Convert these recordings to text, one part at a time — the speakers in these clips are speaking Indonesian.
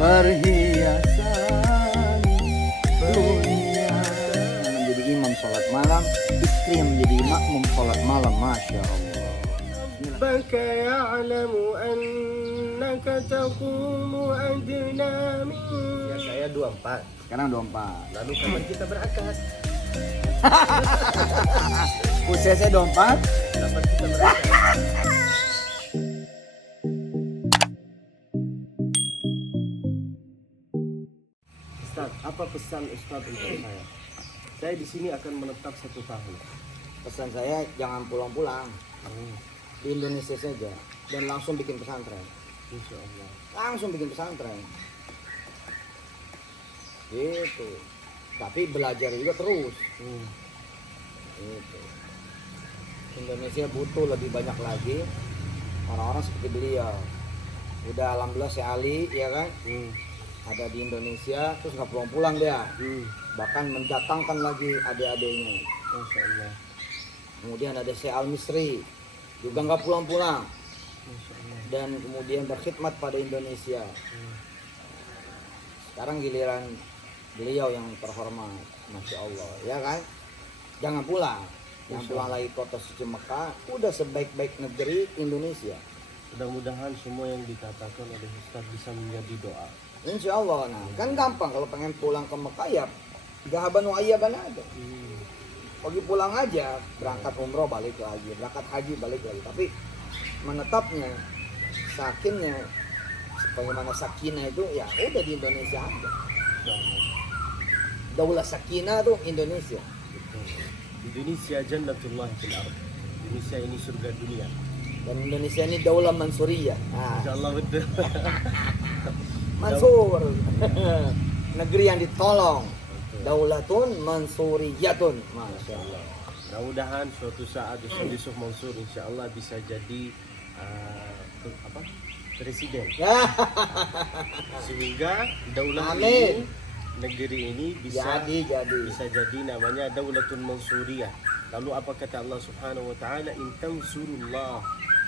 perhiasan dunia. Menjadi imam sholat malam, istri yang menjadi makmum sholat malam. Masya Allah. ربك يعلم أنك تقوم أدنى من. Ya saya 24. Sekarang 24. Lalu kapan kita berangkat? Usia saya 24. Kapan kita berangkat? Ustaz, apa pesan Ustaz untuk saya? Saya di sini akan menetap 1 tahun. Pesan saya jangan pulang-pulang. Di Indonesia saja dan langsung bikin pesantren. Insya Allah. Langsung bikin pesantren. Gitu. Tapi belajar juga terus. Gitu. Indonesia butuh lebih banyak lagi orang-orang seperti beliau. Udah alhamdulillah si Ali ya kan, ada di Indonesia terus nggak pulang-pulang dia, bahkan mendatangkan lagi adik-adiknya. Masya Allah. Kemudian ada si Al Misri juga nggak pulang-pulang Masya Allah. dan kemudian berkhidmat pada Indonesia. Sekarang giliran beliau yang terhormat, Masya Allah, ya kan? Jangan pulang, jangan pulang lagi kota suci Mekah. Udah sebaik-baik negeri Indonesia. Mudah-mudahan semua yang dikatakan oleh Ustaz bisa menjadi doa. Insya Allah, nah kan gampang kalau pengen pulang ke Mekah ya, gahaban wa ayyaban ada. Pergi pulang aja, berangkat umroh balik lagi, berangkat haji balik lagi. Tapi menetapnya, sakinnya, sebagaimana sakinah itu ya udah di Indonesia aja. Daulah sakinah tuh Indonesia. Indonesia jannatullah fil ardh. Indonesia ini surga dunia. Dan Indonesia ini daulah mansuriyah. Nah, Insyaallah betul. Mansur. Negeri yang ditolong. Daulatun mansuriyatun. Masya Allah. Mudah-mudahan suatu saat Ustaz Yusuf Mansur insyaallah bisa jadi presiden. Sehingga daulah Amin. ini, negeri ini bisa jadi namanya Daulatun Mansuriyah. Lalu apa kata Allah Subhanahu wa taala, in tansurullah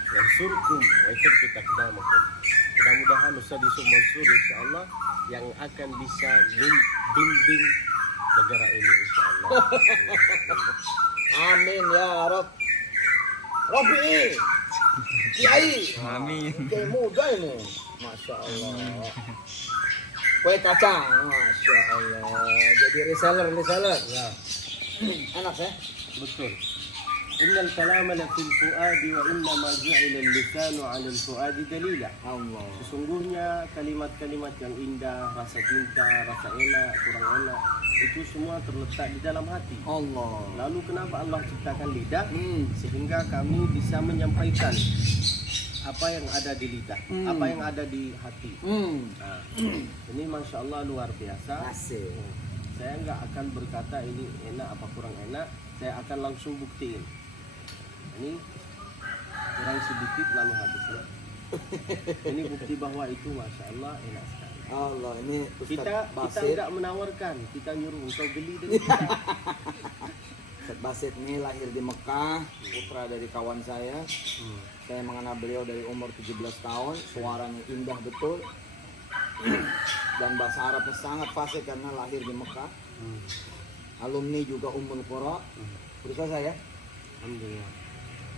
yansurkum wa yuthabbit aqdamakum. Mudah-mudahan Ustaz Yusuf Mansur insyaallah yang akan bisa membimbing negara ini insyaallah. Amin ya Rabb. Rabbi. Kiai. Amin. Kiai muda ini. Masya Allah. Kue kacang. Masya Allah. Jadi reseller. Ya, Enak ya? betul. Innal kalama la fil fuadi wa inna ma ju'ila al-lisanu 'ala al-fuadi dalila. Allah. Sesungguhnya kalimat-kalimat yang indah, rasa cinta, rasa enak, kurang enak, itu semua terletak di dalam hati. Allah. Lalu kenapa Allah ciptakan lidah? Sehingga kami bisa menyampaikan apa yang ada di lidah, apa yang ada di hati. Nah, ini Masya Allah luar biasa. Asik. Saya nggak akan berkata ini enak apa kurang enak, saya akan langsung buktiin. Ini kurang sedikit lalu habis ya. Ini bukti bahwa itu Masya Allah enak sekali. Allah, ini Kita Basit. nggak menawarkan, kita nyuruh engkau beli dengan kita. Ustaz Basit ini lahir di Mekah, putra dari kawan saya. Saya mengenal beliau dari umur 17 tahun, suaranya indah betul. Dan bahasa Arabnya sangat fasih karena lahir di Mekah. Alumni juga Ummul Qura. Berusaha saya. Alhamdulillah.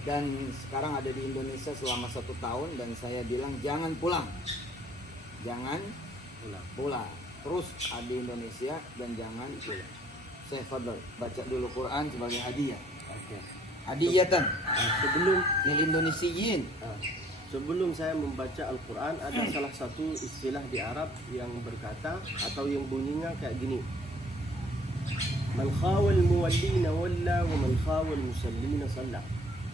Dan sekarang ada di Indonesia selama 1 tahun. Dan saya bilang jangan pulang. Jangan pulang. Terus ada di Indonesia dan jangan pulang. Saya fadl baca dulu Quran sebagai hadiah. Oke. Hadiyatan Sebelum lil Indonesiyin. Sebelum saya membaca Al-Quran, ada salah satu istilah di Arab yang berkata atau yang bunyinya kayak gini. Man khawal muwallina walla wa man khawal musallina salla.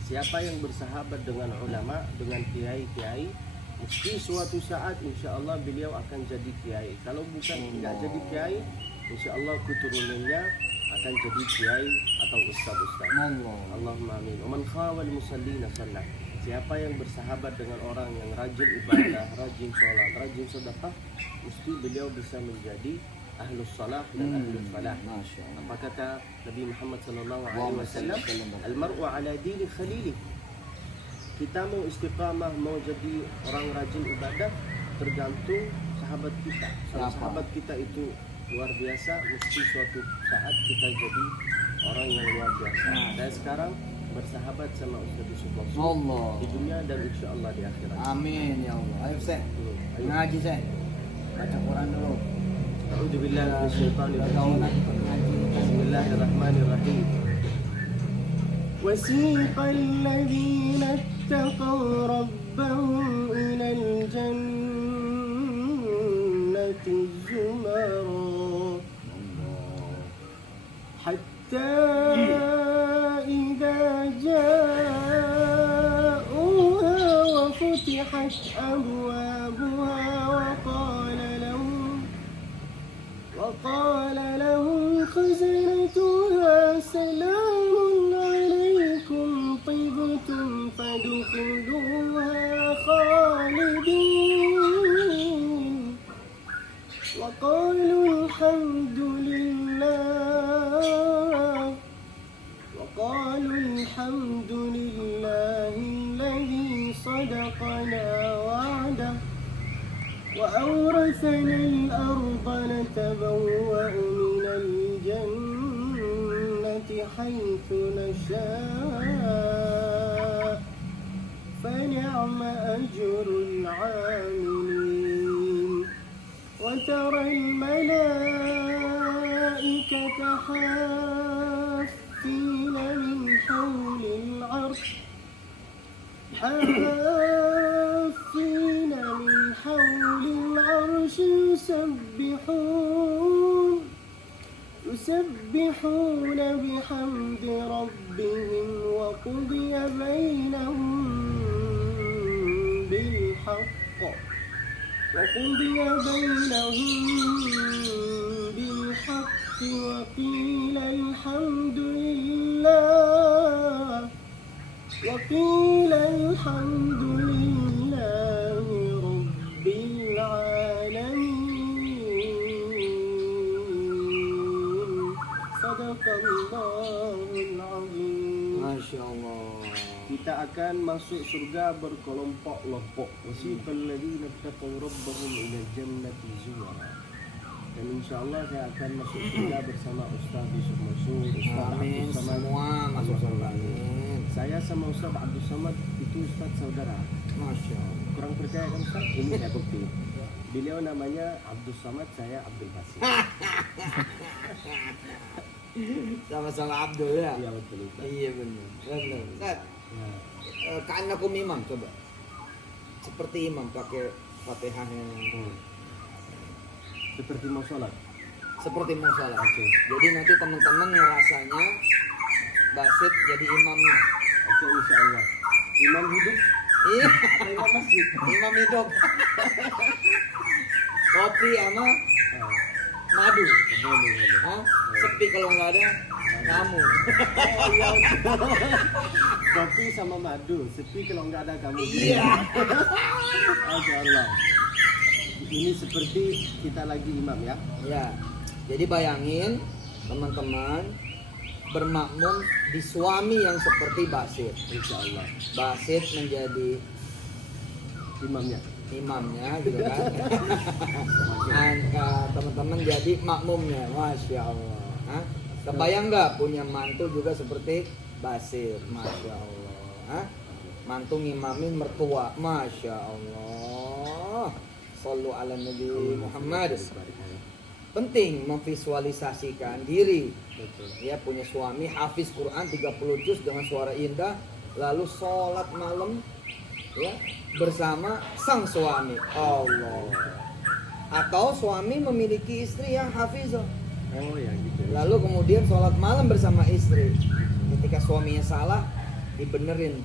Siapa yang bersahabat dengan ulama, dengan kiai-kiai, mesti suatu saat insya Allah beliau akan jadi kiai. Kalau bukan tidak jadi kiai, insya Allah keturunannya akan jadi kiai atau ustaz-ustaz. Allahumma amin. Wa man khawal musallina salla. Siapa yang bersahabat dengan orang yang rajin ibadah, rajin sholat, rajin sedekah, mesti beliau bisa menjadi ahlus salah dan ahlus falah. Apa kata Nabi Muhammad sallallahu alaihi wasallam? Al-mar'u ala dini khalili. Kita mau istiqamah, mau jadi orang rajin ibadah, tergantung sahabat kita. Kalau Siapa? sahabat kita itu luar biasa, mesti suatu saat kita jadi orang yang luar biasa. Nah. Saya sekarang bersahabat sama Ustaz Yusuf Mansur Allah. di dunia dan insya Allah di akhirat. Amin ya Allah. Ayo Seh, Ayo. ngaji Seh. Baca Quran dulu. A'udzubillahi minasyaitonir rajim. Pergaulan ikut ngaji. Bismillahirrahmanirrahim. وسيق الذين اتقوا ربهم إلى الجنة زمرا حتى إذا جاءوها وفتحت أبوابها وقال لهم خزنتها سلام عليكم طبتم فادخلوها خالدين وقالوا الحمد لله الذي صدقنا وعده وأورثنا الأرض نتبوأ من الجنة حيث نشاء فنعم أجر العاملين وترى الملائكة حافين من حول العرش يسبحون بحمد ربهم وقضي بينهم بالحق وقيل الحمد لله رب العالمين صدق الله العظيم. Masya Allah. Kita akan masuk surga berkelompok-kelompok. Wasiqal ladzina taqaw rabbahum ila jannati zumara. Dan insyaallah saya akan masuk surga bersama Ustaz Yusuf Mansur, Ustaz Amin. Abdul Samad. Semua masuk surga. Amin. Saya sama Ustaz Abdul Samad itu Ustaz saudara. Masya Allah. Kurang percaya kan Ustaz? Ini saya bukti. Beliau namanya Abdul Samad, saya Abdul Basit. Sama-sama Abdul ya? Iya betul Ustaz. Iya benar. Benar. Ustaz, Ya. ka'annakum imam coba. Seperti imam pakai Fatihah yang Seperti mau sholat. seperti mau salah. Oke. Jadi nanti teman-teman ngerasanya Basit jadi imamnya. Oke insya Allah. Imam hidup Iya, atau imam masjid? imam hidup. Kopi sama Ah, madu. boleh. Hah? Sepi kalau nggak ada kamu. Oh iya. Kopi sama madu. Sepi kalau nggak ada kamu. Iya. Masya Allah. Ini seperti kita lagi imam ya. Ya. Jadi bayangin teman-teman bermakmum di suami yang seperti Basit. Insya Allah. Basit menjadi Imamnya. imamnya gitu kan. Teman-teman jadi makmumnya. Masya Allah. Hah? Kebayang nggak punya mantu juga seperti Basit? Masya Allah. Hah? Mantu ngimamin mertua. Masya Allah. Sallu ala Nabi Muhammad. Penting memvisualisasikan diri. Betul. Ya, punya suami hafiz Quran 30 juz dengan suara indah, lalu sholat malam ya bersama sang suami. Allah. Atau suami memiliki istri yang hafizah, Oh ya gitu. lalu kemudian sholat malam bersama istri. Ketika suaminya salah, dibenerin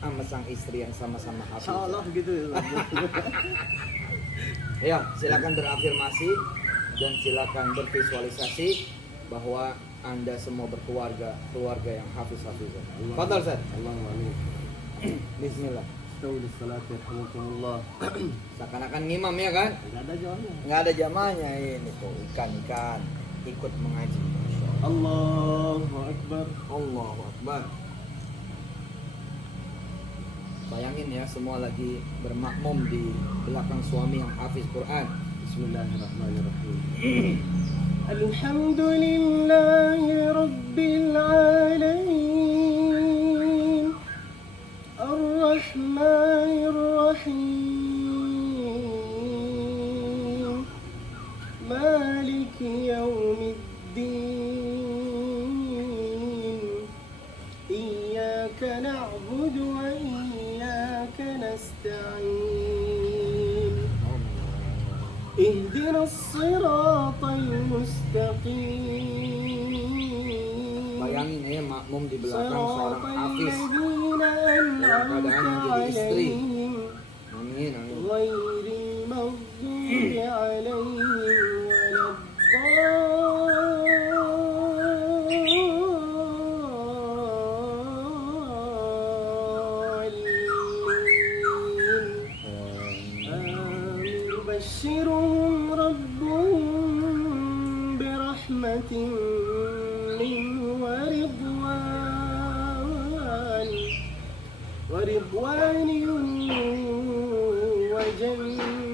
sama sang istri yang sama-sama Insya hafizah. Allah gitu. Ya, silakan berafirmasi dan silakan bervisualisasi bahwa Anda semua berkeluarga, keluarga yang hafiz-hafizah. Fadal Ustaz. Allahumma amin. Bismillah. Tawli salat yarhamukumullah. Seakan-akan ngimam ya kan? Enggak ada jawabnya. Nggak ada jamanya ini tuh ikan-ikan ikut mengaji. Masya Allah. Allahu Akbar. Allahu Akbar. Bayangin ya, semua lagi bermakmum di belakang suami yang hafiz Quran. Bismillahirrahmanirrahim. Alhamdulillahi Rabbil Alamin, Ar-Rahmanir Rahim, Maliki Yawmiddin, Iyyaka na'budu wa iyyaka nasta'in, Ihdina as-siratal mustaqim, Bayangin ya makmum di belakang seorang siratal hafiz ladzina dalam keadaan an'amta menjadi istri. alaihim Amin, amin. ghairil maghdubi alaihim waladdallin. يبشرهم ربهم برحمة منه ورضوان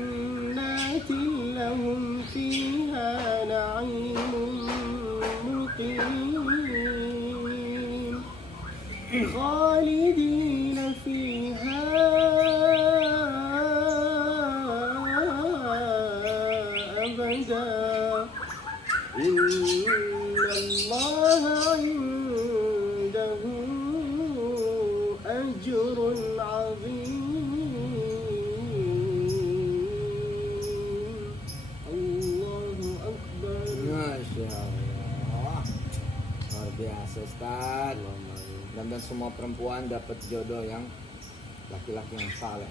وجنات لهم فيها نعيم مقيم خالدين فيها أبدا إن الله عنده أجر عظيم. الله أكبر. Masya Allah, luar biasa Ustaz. Dan semua perempuan dapat jodoh yang laki-laki yang saleh.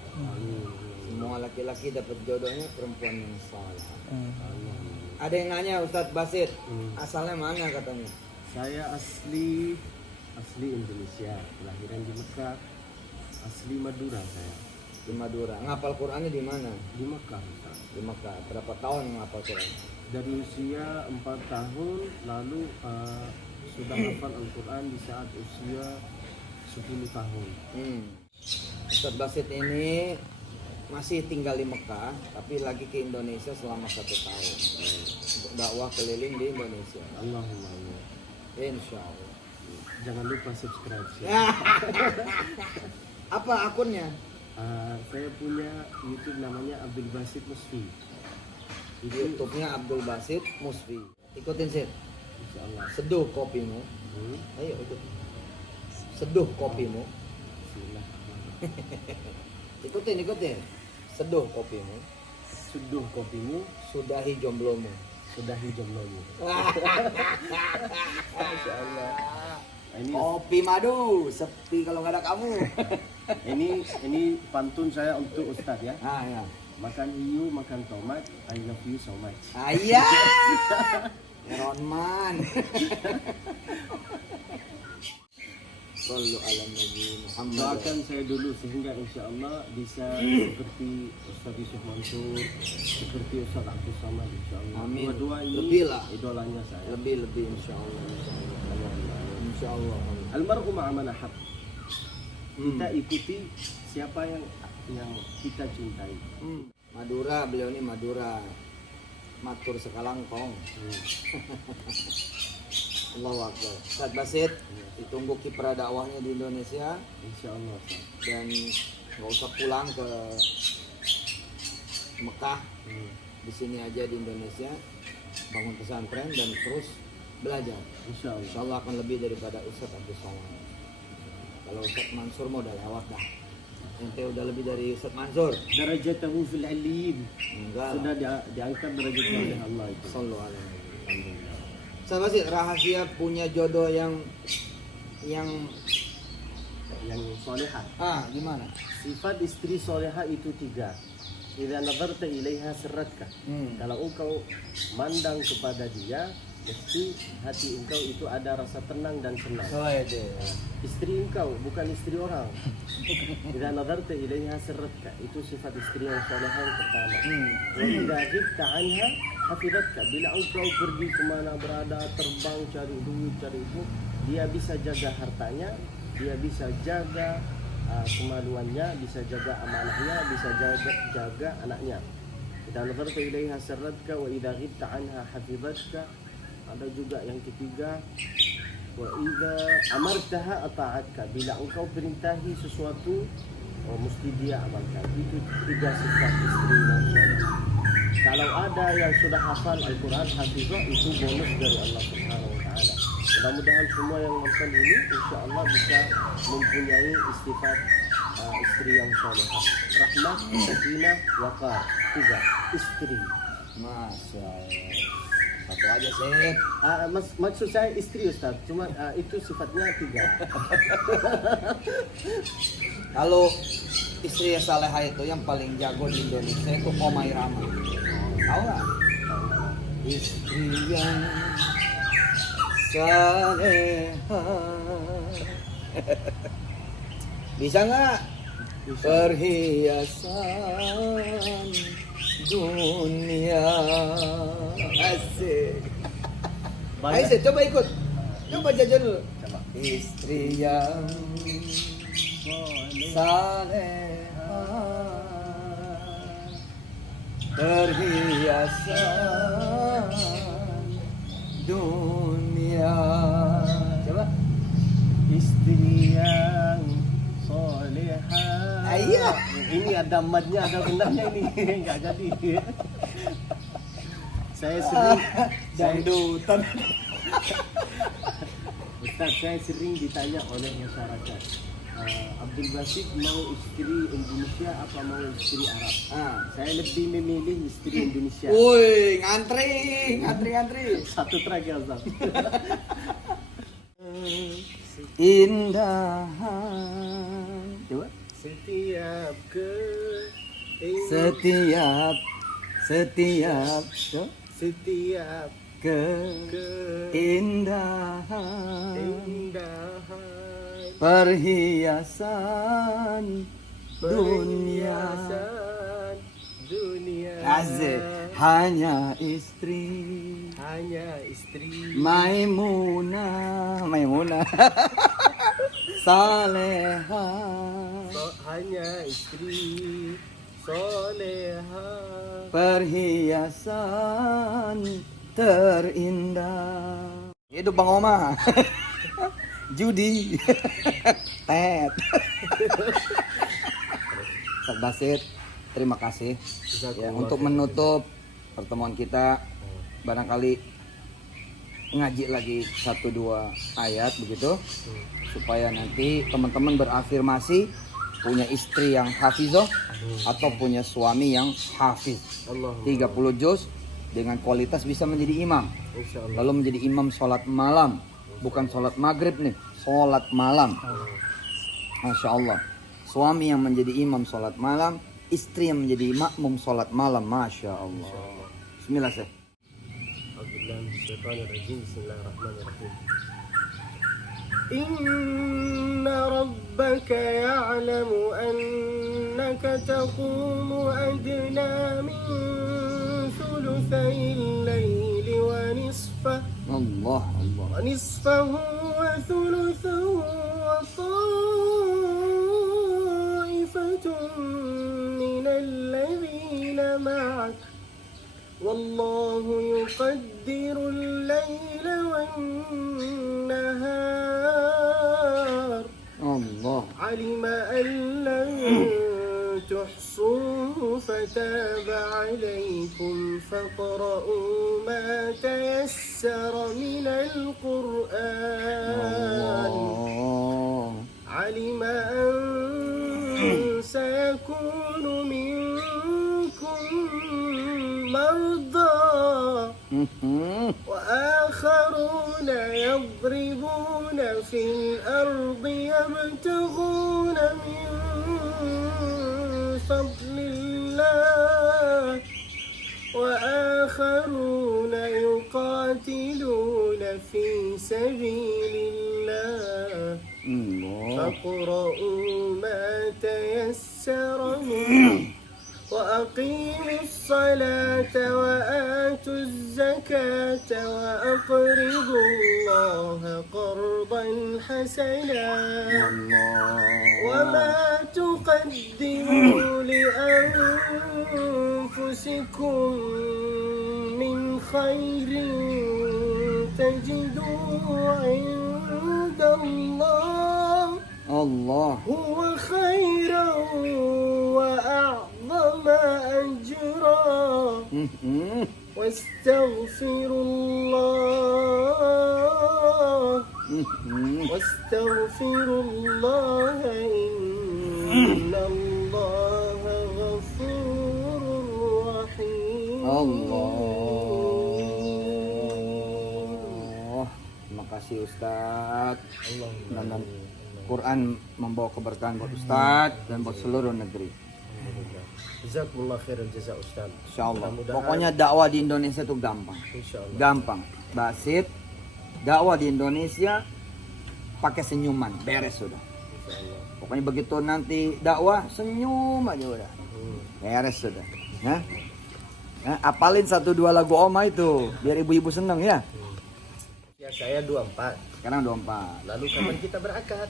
Semua laki-laki dapat jodohnya perempuan yang saleh. Ada yang nanya Ustadz Basit, asalnya mana katanya? Saya asli Indonesia, kelahiran di Mekah, asli Madura saya. Di Madura. Ngapal Qurannya di mana? Di Mekah, Ustaz. Di Mekah. Berapa tahun ngapal Quran? Dari usia 4 tahun, lalu sudah hafal Al-Quran di saat usia 10 tahun. Ustadz Basit ini masih tinggal di Mekah, tapi lagi ke Indonesia selama 1 tahun untuk dakwah keliling di Indonesia. Allahumma amin. Insya Allah. Jangan lupa subscribe. Apa akunnya? Saya punya YouTube namanya Abdul Basit Musfi. YouTube-nya Abdul Basit Musfi. Ikutin sih. Insyaallah. Seduh kopimu. Ayo ikut. Seduh kopimu. Bismillahirrahmanirrahim. Ikutin. Seduh kopimu. Seduh kopimu, Sudahi jomblomu. sudahi jomblomu. Insyaallah. Ini Kopi madu, sepi kalau nggak ada kamu. ini pantun saya untuk Ustadz ya. Ya. Makan hiu, makan tomat, I love you so much. Ayah. Ronman. Sallu ala Nabi Muhammad. Doakan saya dulu sehingga insya Allah bisa seperti Ustadz Yusuf Mansur, seperti Ustadz Abdul Samad insya Allah. Amin. Dua-dua ini Lebih lah. idolanya saya. Lebih insya Allah. Insya Allah. Almarhum ma'aman ahab. Kita ikuti siapa yang kita cintai. Madura, beliau ini Madura. Matur sekalangkong. Allahu Akbar. Ustadz Basit, ditunggu kiprah dakwahnya di Indonesia Insya Allah. dan nggak usah pulang ke Mekah, di sini aja di Indonesia bangun pesantren dan terus belajar. Insya Allah. Insya Allah akan lebih daripada Ustadz Abdul Somad. Kalau Ustadz Mansur mau udah lewat dah. Ente udah lebih dari Ustadz Mansur. Darajatahu fil aliyin. Enggak. Sudah diangkat derajatnya oleh Allah itu. Sallu alaihi. Ustadz Basit, rahasia punya jodoh yang Solehah. Gimana? Sifat istri solehah itu 3. Idza nadarta ilaiha sirratka. Kalau engkau mandang kepada dia, mesti hati engkau itu ada rasa tenang dan senang. Oh itu. Istri engkau bukan istri orang. Idza nadarta ilaiha sirratka, itu sifat istri yang solehah yang pertama. Wa idza ghibta anha hafizatka. Bila engkau pergi kemana berada, terbang cari duit, cari itu, dia bisa jaga hartanya, dia bisa jaga kemaluannya, bisa jaga amanahnya, bisa jaga anaknya. idza nadarta ilaiha sarratka wa idza ghibta anha hafizatka. Ada juga yang ketiga, wa idza amartaha ata'atka. Bila engkau perintahi sesuatu, mesti dia amalkan. Itu 3 sifat istri yang soleh. Kalau ada yang sudah hafal Al-Quran hafizah, itu bonus dari Allah Subhanahu wa Ta'ala. Mudah-mudahan semua yang nonton ini insya Allah bisa mempunyai sifat istri yang solehah. Rahmah, sakinah, waqar. 3 istri. Masya Allah. Satu aja Sep. Maksud saya istri Ustaz, cuma itu sifatnya 3. Kalau istri yang salehah itu yang paling jago di Indonesia itu Omai Rama. Tahu nggak? Istri yang salehah. Bisa nggak? Perhiasan dunia. Asik. Ayo Sep, coba ikut. Coba jajan dulu. Coba. Istri yang salehah, perhiasan dunia. Coba. Istri yang solehah. Iya. Ini ada madnya, ada benarnya ini. Enggak jadi. Saya sering Dangdutan. Ustaz, saya sering ditanya oleh masyarakat, Abdul Basit mau istri Indonesia apa mau istri Arab? Saya lebih memilih istri Indonesia. Woi, ngantri. Satu track ya Ustaz. Indahan. Coba. Setiap Setiap keindahan perhiasan dunia. Asik. Hanya istri Maimunah salehah. Hanya istri solehah, Perhiasan terindah. Itu Bang Oma. Judi. Tet. Ustaz Basit, terima kasih ya, untuk menutup pertemuan kita. Barangkali ngaji lagi 1-2 ayat begitu, supaya nanti teman-teman berafirmasi punya istri yang hafizah atau punya suami yang hafiz. 30 juz dengan kualitas bisa menjadi imam. Insyaallah. Lalu menjadi imam sholat malam, bukan sholat maghrib nih, sholat malam. Masya Allah. Suami yang menjadi imam sholat malam, istri yang menjadi makmum sholat malam. Masya Allah. Bismillah Syekh. Bismillahirrahmanirrahim. Inna rabbaka ya'lamu annaka taqumu adna min thuluthayil layli wa nisfahu Allah. ونصفه وثلثه وطائفة من الذين معك والله يقدر الليل والنهار Allah. علم أن لن تحصوه فتاب عليكم فاقرؤوا ما تيسر من القرآن علم أن سيكون منكم مرضى وآخرون يضربون في الأرض يبتغون من فضل الله وآخرون يقاتلون في سبيل الله فاقرؤوا ما تيسر منه وأقيموا الصلاة وآتوا الزكاة وأقرضوا الله قرضا حسنا وما تقدموا لأنفسكم أنفسكم من خير تجدوه عند الله Allah. هو خيرا وأعظم أجرا واستغفروا الله واستغفروا الله إن الله غفور رحيم. Allah. Terima kasih Ustaz. Dan Quran membawa keberkahan buat Ustaz dan buat seluruh negeri. Jazakumullah khairan jazak Ustaz. Insyaallah. Mudah-mudahan- Pokoknya dakwah di Indonesia itu gampang. Insyaallah. Gampang. Basit. Dakwah di Indonesia pakai senyuman, beres sudah. Insyaallah. Pokoknya begitu nanti dakwah senyum aja udah. Beres sudah. Nah, apalin 1-2 lagu Oma itu biar ibu-ibu seneng ya. Ya saya 24. Sekarang 24. Lalu kapan kita berakad?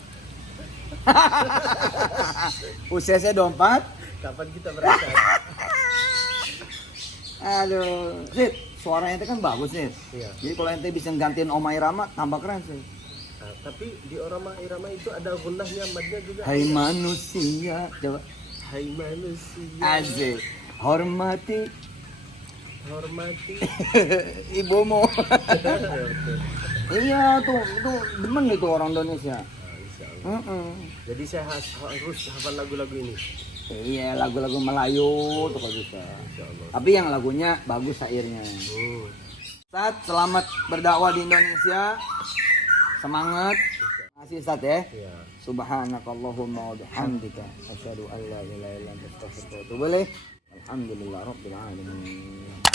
Usia saya 24. Kapan kita berakad? Aduh, Sid, suaranya itu kan bagus nih. Iya. Jadi kalau ente bisa gantiin Oma Irama tambah keren sih. Nah, tapi di irama itu ada gunnahnya, madnya juga. Hai manusia, coba. Hai manusia, Asik. Hormati hormati. ibumu. Iya tuh, itu demen itu orang Indonesia. Insyaallah. Jadi saya harus hafal lagu-lagu ini. Iya, lagu-lagu Melayu tuh kalau bisa. Insyaallah. Tapi yang lagunya bagus syairnya. Ustaz, selamat berdakwah di Indonesia. Semangat. Masih Ustaz ya. Ya. Subhanakallahumma wa bihamdika asyhadu an la ilaha illa anta astaghfiruka wa atubu ilaik. Alhamdulillah rabbil alamin.